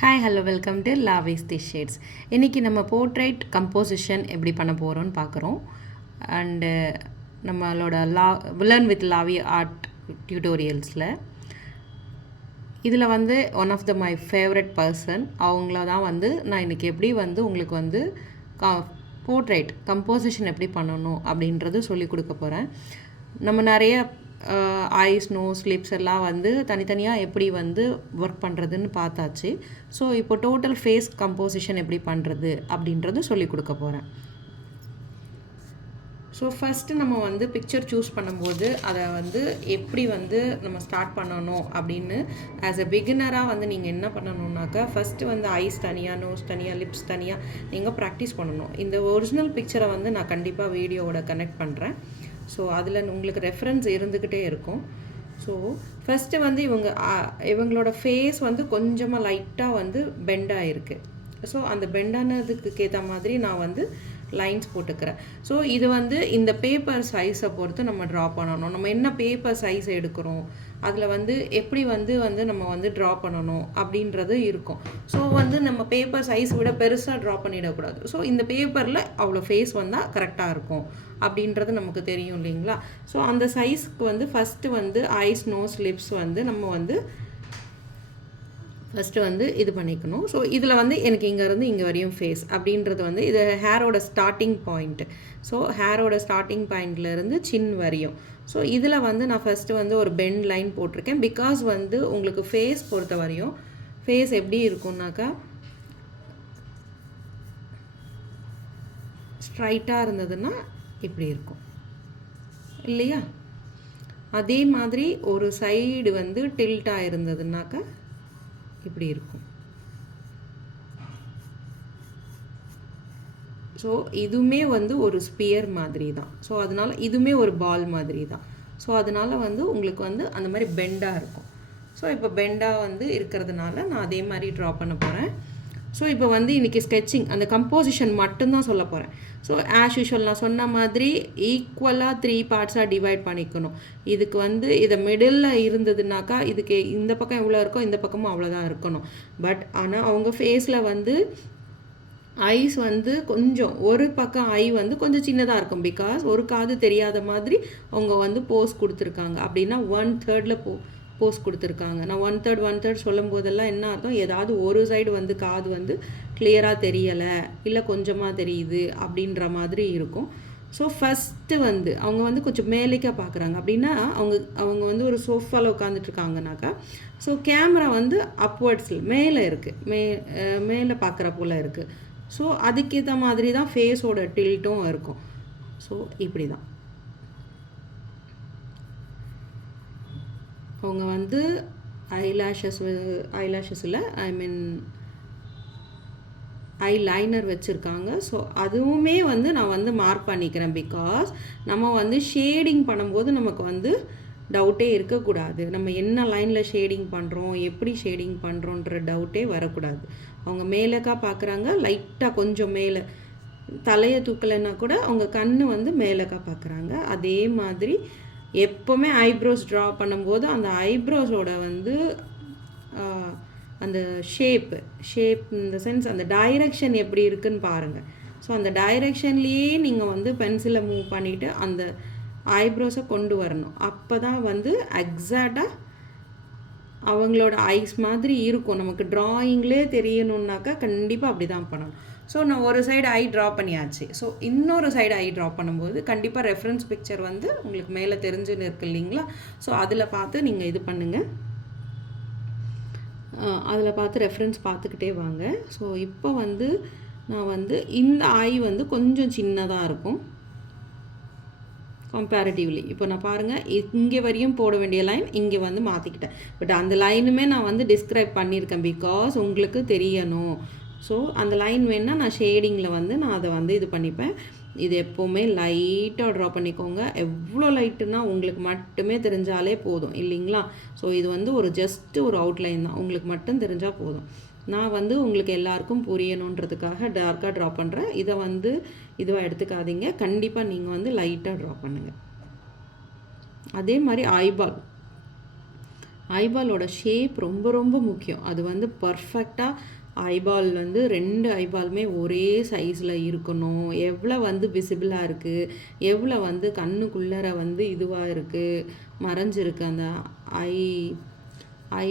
Hi hello welcome to லாவேஸ் the shades. இன்றைக்கி நம்ம போர்ட்ரைட் கம்போசிஷன் எப்படி பண்ண போகிறோன்னு பார்க்குறோம். அண்டு நம்மளோட லேர்ன் வித் லாவி ஆர்ட் டியூட்டோரியல்ஸில் இதில் வந்து one of my favourite person அவங்கள தான் வந்து நான் இன்றைக்கி எப்படி வந்து உங்களுக்கு வந்து போர்ட்ரைட் கம்போசிஷன் எப்படி பண்ணணும் அப்படின்றது சொல்லி கொடுக்க போகிறேன். நம்ம நிறைய ஐஸ் நோஸ் லிப்ஸ் எல்லாம் வந்து தனித்தனியாக எப்படி வந்து ஒர்க் பண்ணுறதுன்னு பார்த்தாச்சு. ஸோ இப்போ டோட்டல் ஃபேஸ் கம்போசிஷன் எப்படி பண்ணுறது அப்படின்றது சொல்லி கொடுக்க போகிறேன். ஸோ ஃபஸ்ட்டு நம்ம வந்து பிக்சர் சூஸ் பண்ணும்போது அதை வந்து எப்படி வந்து நம்ம ஸ்டார்ட் பண்ணணும் அப்படின்னு ஆஸ் எ பிகினராக வந்து நீங்கள் என்ன பண்ணணுன்னாக்கா ஃபஸ்ட்டு வந்து ஐஸ் தனியாக நோஸ் தனியாக லிப்ஸ் தனியாக நீங்கள் ப்ராக்டிஸ் பண்ணணும். இந்த ஒரிஜினல் பிக்சரை வந்து நான் கண்டிப்பாக வீடியோவோட கனெக்ட் பண்ணுறேன். ஸோ அதில் உங்களுக்கு ரெஃபரன்ஸ் இருந்துக்கிட்டே இருக்கும். ஸோ ஃபஸ்ட்டு வந்து இவங்களோட ஃபேஸ் வந்து கொஞ்சமாக லைட்டாக வந்து பெண்டாக இருக்குது. ஸோ அந்த பெண்டானதுக்கு ஏற்ற மாதிரி நான் வந்து லைன்ஸ் போட்டுக்கிறேன். ஸோ இது வந்து இந்த பேப்பர் சைஸை பொறுத்து நம்ம ட்ரா பண்ணணும். நம்ம என்ன பேப்பர் சைஸ் எடுக்கிறோம், அதில் வந்து எப்படி வந்து நம்ம வந்து ட்ரா பண்ணணும் அப்படின்றது இருக்கும். ஸோ வந்து நம்ம பேப்பர் சைஸ் விட பெருசாக ட்ரா பண்ணிடக்கூடாது. ஸோ இந்த பேப்பரில் அவ்வளோ ஃபேஸ் வந்தால் கரெக்டாக இருக்கும் அப்படின்றது நமக்கு தெரியும் இல்லைங்களா. ஸோ அந்த சைஸ்க்கு வந்து ஃபஸ்ட்டு வந்து ஐஸ் நோஸ் லிப்ஸ் வந்து நம்ம வந்து ஃபஸ்ட்டு வந்து இது பண்ணிக்கணும். ஸோ இதில் வந்து எனக்கு இங்கேருந்து இங்கே வரையும் ஃபேஸ் அப்படின்றது வந்து இது ஹேரோட ஸ்டார்டிங் பாயிண்ட்டு. ஸோ ஹேரோட ஸ்டார்டிங் பாயிண்ட்லேருந்து சின் வரையும். ஸோ இதில் வந்து நான் ஃபஸ்ட்டு வந்து ஒரு பெண்ட் லைன் போட்டிருக்கேன். பிகாஸ் வந்து உங்களுக்கு ஃபேஸ் பொறுத்த வரையும் ஃபேஸ் எப்படி இருக்கும்னாக்கா ஸ்ட்ரைட்டாக இருந்ததுன்னா இப்படி இருக்கும் இல்லையா. அதே மாதிரி ஒரு சைடு வந்து டில்ட்டாக இருந்ததுனாக்கா இப்படி இருக்கும். ஸோ இதுவுமே வந்து ஒரு ஸ்பியர் மாதிரி தான். ஸோ அதனால் இதுவுமே ஒரு பால் மாதிரி தான். ஸோ அதனால் வந்து உங்களுக்கு வந்து அந்த மாதிரி பெண்டாக இருக்கும். ஸோ இப்போ பெண்டாக வந்து இருக்கிறதுனால நான் அதே மாதிரி ட்ரா பண்ண போகிறேன். ஸோ இப்போ வந்து இன்றைக்கி ஸ்கெட்சிங் அந்த கம்போசிஷன் மட்டும்தான் சொல்ல போகிறேன். ஸோ ஆஸ் யூஷுவல் நான் சொன்ன மாதிரி ஈக்குவலாக 3 பார்ட்ஸாக டிவைட் பண்ணிக்கணும். இதுக்கு வந்து இதை மிடில் இருந்ததுனாக்கா இதுக்கு இந்த பக்கம் எவ்வளோ இருக்கோ இந்த பக்கமும் அவ்வளோதான் இருக்கணும். பட் ஆனால் அவங்க ஃபேஸில் வந்து ஐஸ் வந்து கொஞ்சம் ஒரு பக்கம் ஐ வந்து கொஞ்சம் சின்னதாக இருக்கும். பிகாஸ் ஒரு காது தெரியாத மாதிரி அவங்க வந்து போஸ் கொடுத்துருக்காங்க. அப்படின்னா 1/3 போஸ் கொடுத்துருக்காங்க. நான் 1/3 சொல்லும் போதெல்லாம் என்ன அர்த்தம், ஏதாவது ஒரு சைடு வந்து காது வந்து கிளியராக தெரியலை இல்லை கொஞ்சமாக தெரியுது அப்படின்ற மாதிரி இருக்கும். ஸோ ஃபஸ்ட்டு வந்து அவங்க வந்து கொஞ்சம் மேலேக்கா பார்க்குறாங்க. அப்படின்னா அவங்க வந்து ஒரு சோஃபாவில் உட்காந்துட்ருக்காங்கனாக்கா ஸோ கேமரா வந்து அப்வர்ட்ஸில் மேலே இருக்குது, மேலே பார்க்குற போல் இருக்குது. ஸோ அதுக்கேற்ற மாதிரி தான் ஃபேஸோட டில்ட்டும் இருக்கும். ஸோ இப்படி தான் அவங்க வந்து ஐலாஷஸில் ஐ லைனர் வச்சுருக்காங்க. ஸோ அதுவுமே வந்து நான் வந்து மார்க் பண்ணிக்கிறேன். பிகாஸ் நம்ம வந்து ஷேடிங் பண்ணும்போது நமக்கு வந்து டவுட்டே இருக்கக்கூடாது. நம்ம என்ன லைனில் ஷேடிங் பண்ணுறோம், எப்படி ஷேடிங் பண்ணுறோன்ற டவுட்டே வரக்கூடாது. அவங்க மேலேக்கா பார்க்குறாங்க, லைட்டாக கொஞ்சம் மேலே தலையை தூக்கலைன்னா கூட அவங்க கண் வந்து மேலேக்கா பார்க்குறாங்க. அதே மாதிரி எப்போவுமே ஐப்ரோஸ் ட்ரா பண்ணும்போது அந்த ஐப்ரோஸோட வந்து அந்த ஷேப் இந்த சென்ஸ் அந்த டைரெக்ஷன் எப்படி இருக்குன்னு பாருங்கள். ஸோ அந்த டைரெக்ஷன்லேயே நீங்கள் வந்து பென்சிலை மூவ் பண்ணிவிட்டு அந்த ஐப்ரோஸை கொண்டு வரணும். அப்போ தான் வந்து எக்ஸாக்டாக அவங்களோட ஐஸ் மாதிரி இருக்கும். நமக்கு ட்ராயிங்லே தெரியணுன்னாக்கா கண்டிப்பாக அப்படி தான் பண்ணணும். ஸோ நான் ஒரு சைடு ஐ ட்ரா பண்ணியாச்சு. ஸோ இன்னொரு சைடு ஐ ட்ரா பண்ணும்போது கண்டிப்பாக ரெஃபரன்ஸ் பிக்சர் வந்து உங்களுக்கு மேலே தெரிஞ்சுன்னு இருக்கு இல்லைங்களா. ஸோ அதில் பார்த்து நீங்கள் இது பண்ணுங்கள். அதில் பார்த்து ரெஃபரன்ஸ் பார்த்துக்கிட்டே வாங்க. ஸோ இப்போ வந்து நான் வந்து இந்த ஐ வந்து கொஞ்சம் சின்னதாக இருக்கும் கம்பேரிட்டிவ்லி. இப்போ நான் பாருங்கள், இங்கே வரையும் போட வேண்டிய லைன் இங்கே வந்து மாற்றிக்கிட்டேன். பட் அந்த லைனுமே நான் வந்து டிஸ்கிரைப் பண்ணியிருக்கேன் பிகாஸ் உங்களுக்கு தெரியணும். ஸோ அந்த லைன் வேணால் நான் ஷேடிங்கில் வந்து நான் அதை வந்து இது பண்ணிப்பேன். இது எப்போவுமே லைட்டாக ட்ரா பண்ணிக்கோங்க. எவ்வளோ லைட்டுன்னா உங்களுக்கு மட்டுமே தெரிஞ்சாலே போதும் இல்லைங்களா. ஸோ இது வந்து ஜஸ்ட்டு ஒரு அவுட்லைன் தான், உங்களுக்கு மட்டும் தெரிஞ்சால் போதும். நான் வந்து உங்களுக்கு எல்லாருக்கும் புரியணுன்றதுக்காக டார்க்காக ட்ரா பண்ணுறேன். இதை வந்து இதுவாக எடுத்துக்காதீங்க. கண்டிப்பாக நீங்கள் வந்து லைட்டாக ட்ரா பண்ணுங்கள். அதே மாதிரி ஐபால் ஐபாலோட ஷேப் ரொம்ப ரொம்ப முக்கியம். அது வந்து பர்ஃபெக்டாக ஐபால் வந்து 2 ஐபாலுமே ஒரே சைஸில் இருக்கணும். எவ்வளோ வந்து விசிபிளாக இருக்குது, எவ்வளோ வந்து கண்ணுக்குள்ளர வந்து இதுவாக இருக்குது, மறைஞ்சிருக்கு அந்த ஐ ஐ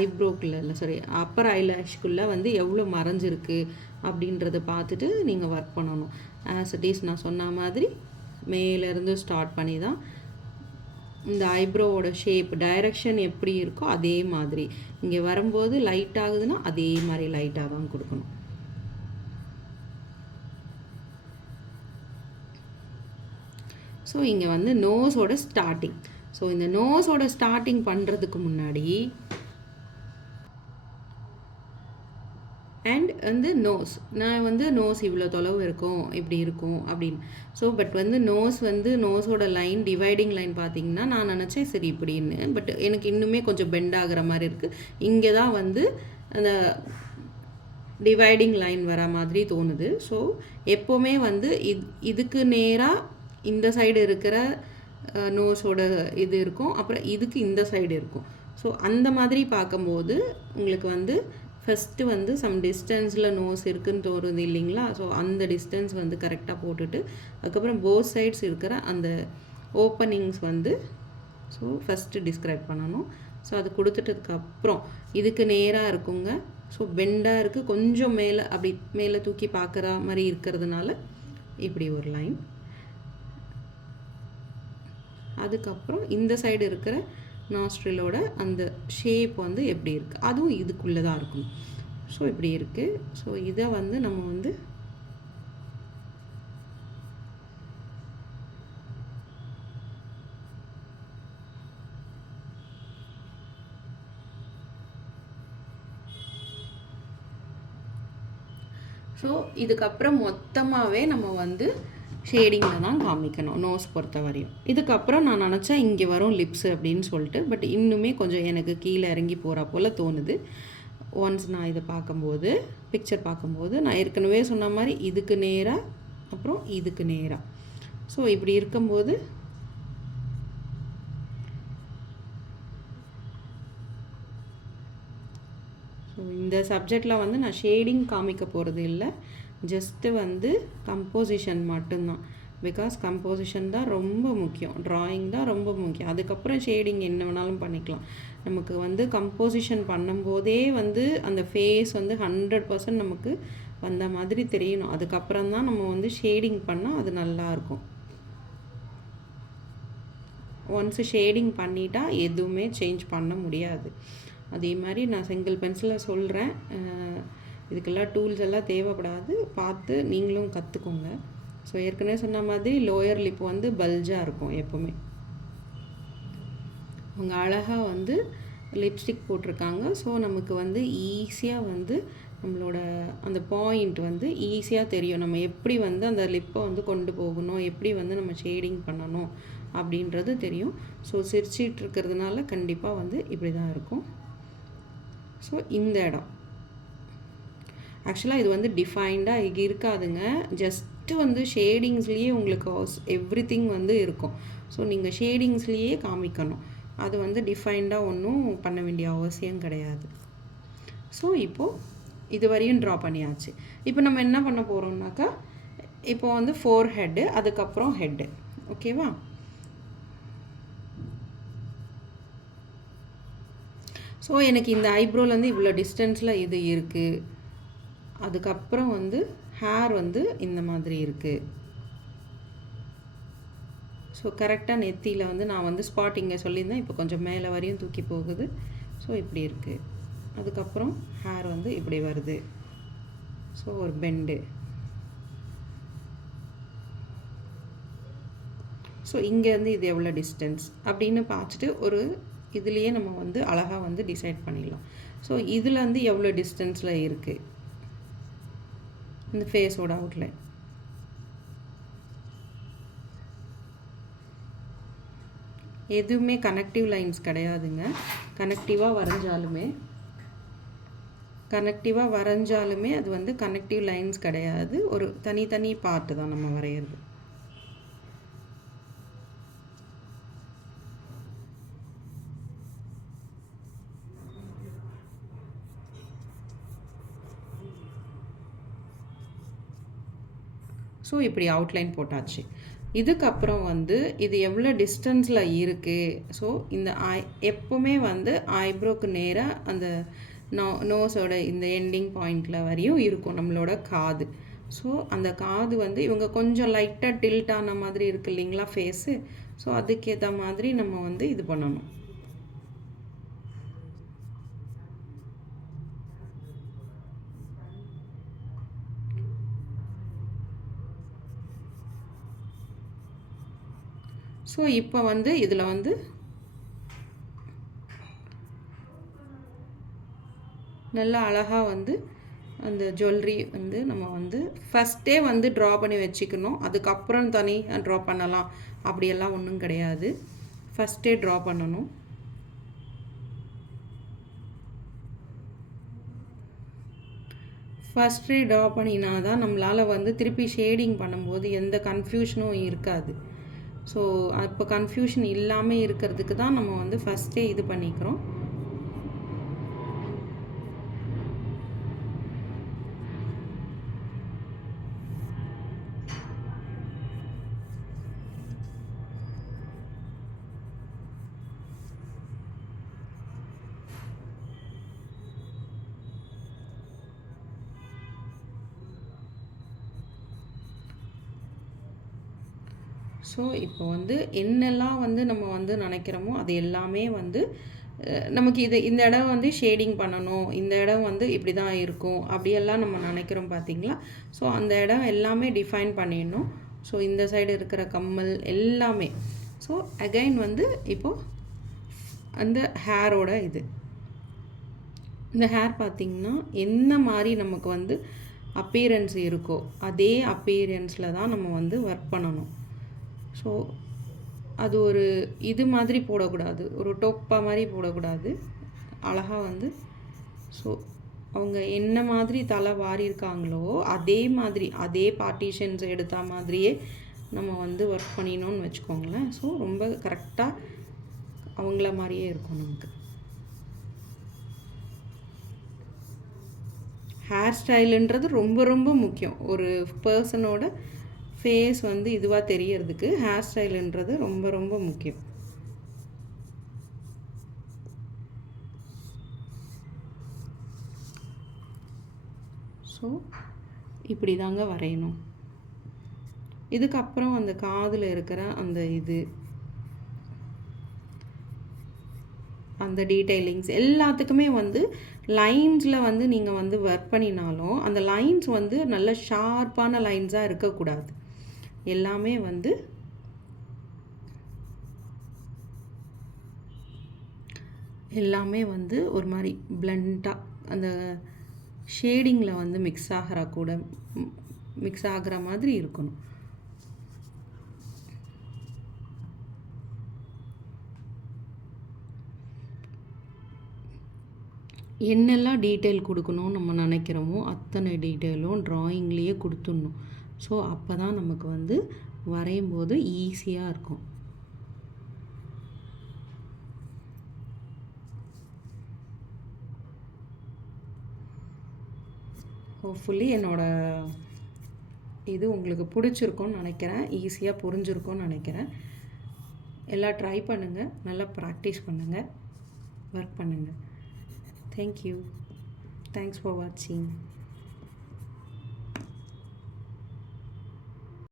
ஐப்ரோக்குள்ள இல்லை சாரி அப்பர் ஐலேஷ்குள்ளே வந்து எவ்வளோ மறைஞ்சிருக்கு அப்படின்றத பார்த்துட்டு நீங்கள் ஒர்க் பண்ணணும். ஆஸ் இட் இஸ் நான் சொன்ன மாதிரி மேலேருந்து ஸ்டார்ட் பண்ணி தான் இந்த ஐப்ரோவோட ஷேப் டைரக்ஷன் எப்படி இருக்கோ அதே மாதிரி இங்கே வரும்போது லைட் ஆகுதுன்னா அதே மாதிரி லைட்டாக தான் கொடுக்கணும். ஸோ இங்கே வந்து நோஸோட ஸ்டார்டிங். ஸோ இந்த நோஸோட ஸ்டார்டிங் பண்ணுறதுக்கு முன்னாடி அண்ட் வந்து நோஸ் நான் வந்து நோஸ் இவ்வளோ தொலைவு இருக்கும் இப்படி இருக்கும் அப்படின்னு. ஸோ பட் வந்து நோஸோட லைன் டிவைடிங் லைன் பார்த்தீங்கன்னா நான் நினச்சேன் சரி இப்படின்னு. பட் எனக்கு இன்னுமே கொஞ்சம் பெண்ட் ஆகிற மாதிரி இருக்குது. இங்கே தான் வந்து அந்த டிவைடிங் லைன் வர மாதிரி தோணுது. ஸோ எப்போவுமே வந்து இதுக்கு நேராக இந்த சைடு இருக்கிற நோஸோட இது இருக்கும், அப்புறம் இதுக்கு இந்த சைடு இருக்கும். ஸோ அந்த மாதிரி பார்க்கும்போது உங்களுக்கு வந்து ஃபஸ்ட்டு வந்து சம் டிஸ்டன்ஸில் நோஸ் இருக்குதுன்னு தோணுது இல்லைங்களா. ஸோ அந்த டிஸ்டன்ஸ் வந்து கரெக்டாக போட்டுட்டு அதுக்கப்புறம் போத் சைட்ஸ் இருக்கிற அந்த ஓப்பனிங்ஸ் வந்து ஸோ ஃபஸ்ட்டு டிஸ்கிரைப் பண்ணணும். ஸோ அது கொடுத்துட்டதுக்கப்புறம் இதுக்கு நேராக இருக்குங்க. ஸோ பெண்டாக இருக்குது, கொஞ்சம் மேலே அப்படி மேலே தூக்கி பார்க்குற மாதிரி இருக்கிறதுனால இப்படி ஒரு லைன். அதுக்கப்புறம் இந்த சைடு இருக்கிற நாஸ்ட்ரிலோட அந்த ஷேப் வந்து எப்படி இருக்குது அதுவும் இதுக்குள்ளே தான் இருக்கும். ஸோ இப்படி இருக்குது. ஸோ இதை வந்து நம்ம வந்து ஸோ இதுக்கப்புறம் மொத்தமாகவே நம்ம வந்து ஷேடிங்கில் தான் காமிக்கணும் நோஸ் பொறுத்த வரையும். இதுக்கப்புறம் நான் நினச்சேன் இங்கே வரும் லிப்ஸு அப்படின்னு சொல்லிட்டு, பட் இன்னுமே கொஞ்சம் எனக்கு கீழே இறங்கி போகிற போல் தோணுது. ஒன்ஸ் நான் இதை பார்க்கும்போது பிக்சர் பார்க்கும்போது நான் ஏற்கனவே சொன்ன மாதிரி இதுக்கு நேராக அப்புறம் இதுக்கு நேராக. ஸோ இப்படி இருக்கும்போது ஸோ இந்த சப்ஜெக்டில் வந்து நான் ஷேடிங் காமிக்க போகிறது இல்லை, ஜஸ்ட்டு வந்து கம்போசிஷன் மட்டும்தான். பிகாஸ் கம்போசிஷன் தான் ரொம்ப முக்கியம், ட்ராயிங் தான் ரொம்ப முக்கியம். அதுக்கப்புறம் ஷேடிங் என்ன வேணாலும் பண்ணிக்கலாம். நமக்கு வந்து கம்போசிஷன் பண்ணும்போதே வந்து அந்த ஃபேஸ் வந்து 100% நமக்கு வந்த மாதிரி தெரியணும். அதுக்கப்புறம் தான் நம்ம வந்து ஷேடிங் பண்ணால் அது நல்லாயிருக்கும். ஒன்ஸ் ஷேடிங் பண்ணிட்டா எதுவுமே சேஞ்ச் பண்ண முடியாது. அதே மாதிரி நான் சிங்கிள் பென்சிலில் சொல்கிறேன், இதுக்கெல்லாம் டூல்ஸ் எல்லாம் தேவைப்படாது, பார்த்து நீங்களும் கற்றுக்கோங்க. ஸோ ஏற்கனவே சொன்ன மாதிரி லோயர் லிப் வந்து பல்ஜாக இருக்கும் எப்போவுமே. அவங்க அழகாக வந்து லிப்ஸ்டிக் போட்டிருக்காங்க. ஸோ நமக்கு வந்து ஈஸியாக வந்து நம்மளோட அந்த பாயிண்ட் வந்து ஈஸியாக தெரியும். நம்ம எப்படி வந்து அந்த லிப்பை வந்து கொண்டு போகணும், எப்படி வந்து நம்ம ஷேடிங் பண்ணணும் அப்படின்றது தெரியும். ஸோ சிரிச்சிட்டு இருக்கிறதுனால கண்டிப்பாக வந்து இப்படி தான் இருக்கும். ஸோ இந்த இடம் ஆக்சுவலாக இது வந்து டிஃபைன்டாக இருக்காதுங்க. ஜஸ்ட்டு வந்து ஷேடிங்ஸ்லேயே உங்களுக்கு எவ்ரிதிங் வந்து இருக்கும். ஸோ நீங்கள் ஷேடிங்ஸ்லேயே காமிக்கணும். அது வந்து டிஃபைன்டாக ஒன்றும் பண்ண வேண்டிய அவசியம் கிடையாது. ஸோ இப்போது இது வரையும் ட்ரா பண்ணியாச்சு. இப்போ நம்ம என்ன பண்ண போகிறோம்னாக்கா, இப்போ வந்து ஃபோர் ஹெட்டு, அதுக்கப்புறம் ஹெட்டு. ஓகேவா? ஸோ எனக்கு இந்த ஐப்ரோலேருந்து இவ்வளோ டிஸ்டன்ஸில் இது இருக்குது. அதுக்கப்புறம் வந்து ஹேர் வந்து இந்த மாதிரி இருக்குது. ஸோ கரெக்டாக நெத்தியில் வந்து நான் வந்து ஸ்பாட் இங்கே சொல்லியிருந்தேன், இப்போ கொஞ்சம் மேலே வரையும் தூக்கி போகுது. ஸோ இப்படி இருக்குது. அதுக்கப்புறம் ஹேர் வந்து இப்படி வருது. ஸோ ஒரு பெண்டு. ஸோ இங்கேருந்து இது எவ்வளோ டிஸ்டன்ஸ் அப்படின்னு பார்த்துட்டு ஒரு இதுலேயே நம்ம வந்து அழகாக வந்து டிசைட் பண்ணிடலாம். ஸோ இதில் வந்து எவ்வளோ டிஸ்டன்ஸில் இருக்குது இந்த ஃபேஸோட அவுட்லைன். எதுவுமே கனெக்டிவ் லைன்ஸ் கிடையாதுங்க. கனெக்டிவாக வரைஞ்சாலுமே அது வந்து கனெக்டிவ் லைன்ஸ் கிடையாது. ஒரு தனித்தனி பார்ட்டு தான் நம்ம வரைகிறது. ஸோ இப்படி அவுட்லைன் போட்டாச்சு. இதுக்கப்புறம் வந்து இது எவ்வளோ டிஸ்டன்ஸில் இருக்குது. ஸோ இந்த எப்போவுமே வந்து ஐப்ரோக்கு நேராக அந்த நோஸோட இந்த எண்டிங் பாயிண்டில் வரையும் இருக்கும் நம்மளோட காது. ஸோ அந்த காது வந்து இவங்க கொஞ்சம் லைட்டாக டில்ட் ஆன மாதிரி இருக்குது இல்லைங்களா ஃபேஸு. ஸோ அதுக்கேற்ற மாதிரி நம்ம வந்து இது பண்ணணும். ஸோ இப்போ வந்து இதில் வந்து நல்லா அழகாக வந்து அந்த ஜுவல்லரி வந்து நம்ம வந்து ஃபஸ்ட்டே வந்து ட்ரா பண்ணி வச்சுக்கணும். அதுக்கப்புறம் தனி ட்ரா பண்ணலாம் அப்படியெல்லாம் ஒன்றும் கிடையாது. ஃபஸ்ட்டே ட்ரா பண்ணணும். ஃபஸ்ட்டே ட்ரா பண்ணினா தான் நம்மளால் வந்து திருப்பி ஷேடிங் பண்ணும்போது எந்த கன்ஃபியூஷனும் இருக்காது. ஸோ அப்போ கன்ஃபியூஷன் இல்லாமல் இருக்கிறதுக்கு தான் நம்ம வந்து ஃபஸ்ட்டே இது பண்ணிக்கிறோம். ஸோ இப்போ வந்து என்னெல்லாம் வந்து நம்ம வந்து நினைக்கிறோமோ அது எல்லாமே வந்து நமக்கு இந்த இடம் வந்து ஷேடிங் பண்ணணும், இந்த இடம் வந்து இப்படி தான் இருக்கும் அப்படியெல்லாம் நம்ம நினைக்கிறோம் பார்த்தீங்களா. ஸோ அந்த இடம் எல்லாமே டிஃபைன் பண்ணிடணும். ஸோ இந்த சைடு இருக்கிற கம்மல் எல்லாமே. ஸோ அகைன் வந்து இப்போது அந்த ஹேரோட இந்த ஹேர் பார்த்திங்கன்னா என்ன மாதிரி நமக்கு வந்து அப்பீரன்ஸ் இருக்கோ அதே அப்பீரன்ஸில் தான் நம்ம வந்து ஒர்க் பண்ணணும். ஸோ அது ஒரு இது மாதிரி போடக்கூடாது, ஒரு டொப்பா மாதிரி போடக்கூடாது. அழகாக வந்து ஸோ அவங்க என்ன மாதிரி தலை வாரியிருக்காங்களோ அதே மாதிரி அதே பார்ட்டிஷன்ஸ் எடுத்த மாதிரியே நம்ம வந்து ஒர்க் பண்ணினோன்னு வச்சுக்கோங்களேன். ஸோ ரொம்ப கரெக்டாக அவங்கள மாதிரியே இருக்கும் நமக்கு. ஹேர் ஸ்டைலுன்றது ரொம்ப ரொம்ப முக்கியம். ஒரு பர்சனோட ஃபேஸ் வந்து இதுவாக தெரியறதுக்கு ஹேர் ஸ்டைலுன்றது ரொம்ப ரொம்ப முக்கியம். ஸோ இப்படி தாங்க வரையணும். இதுக்கப்புறம் அந்த காதில் இருக்கிற அந்த டீட்டெயிலிங்ஸ் எல்லாத்துக்குமே வந்து லைன்ஸில் வந்து நீங்கள் வந்து ஒர்க் பண்ணினாலும் அந்த லைன்ஸ் வந்து நல்ல ஷார்ப்பான லைன்ஸாக இருக்கக்கூடாது. எல்லாமே வந்து ஒரு மாதிரி பிளண்டாக அந்த ஷேடிங்கில் வந்து மிக்ஸ் ஆகிற மாதிரி இருக்கணும். என்னெல்லாம் டீட்டெயில் கொடுக்கணும்னு நம்ம நினைக்கிறோமோ அத்தனை டீட்டெயிலும் ட்ராயிங்லேயே கொடுத்துடணும். ஸோ அப்போ தான் நமக்கு வந்து வரையும் போது ஈஸியாக இருக்கும். ஹோப்ஃபுல்லி என்னோடய இது உங்களுக்கு பிடிச்சிருக்கும்னு நினைக்கிறேன், ஈஸியாக புரிஞ்சிருக்கும்னு நினைக்கிறேன். எல்லாம் ட்ரை பண்ணுங்கள், நல்லா ப்ராக்டிஸ் பண்ணுங்கள், ஒர்க் பண்ணுங்கள். Thank you. Thanks for watching.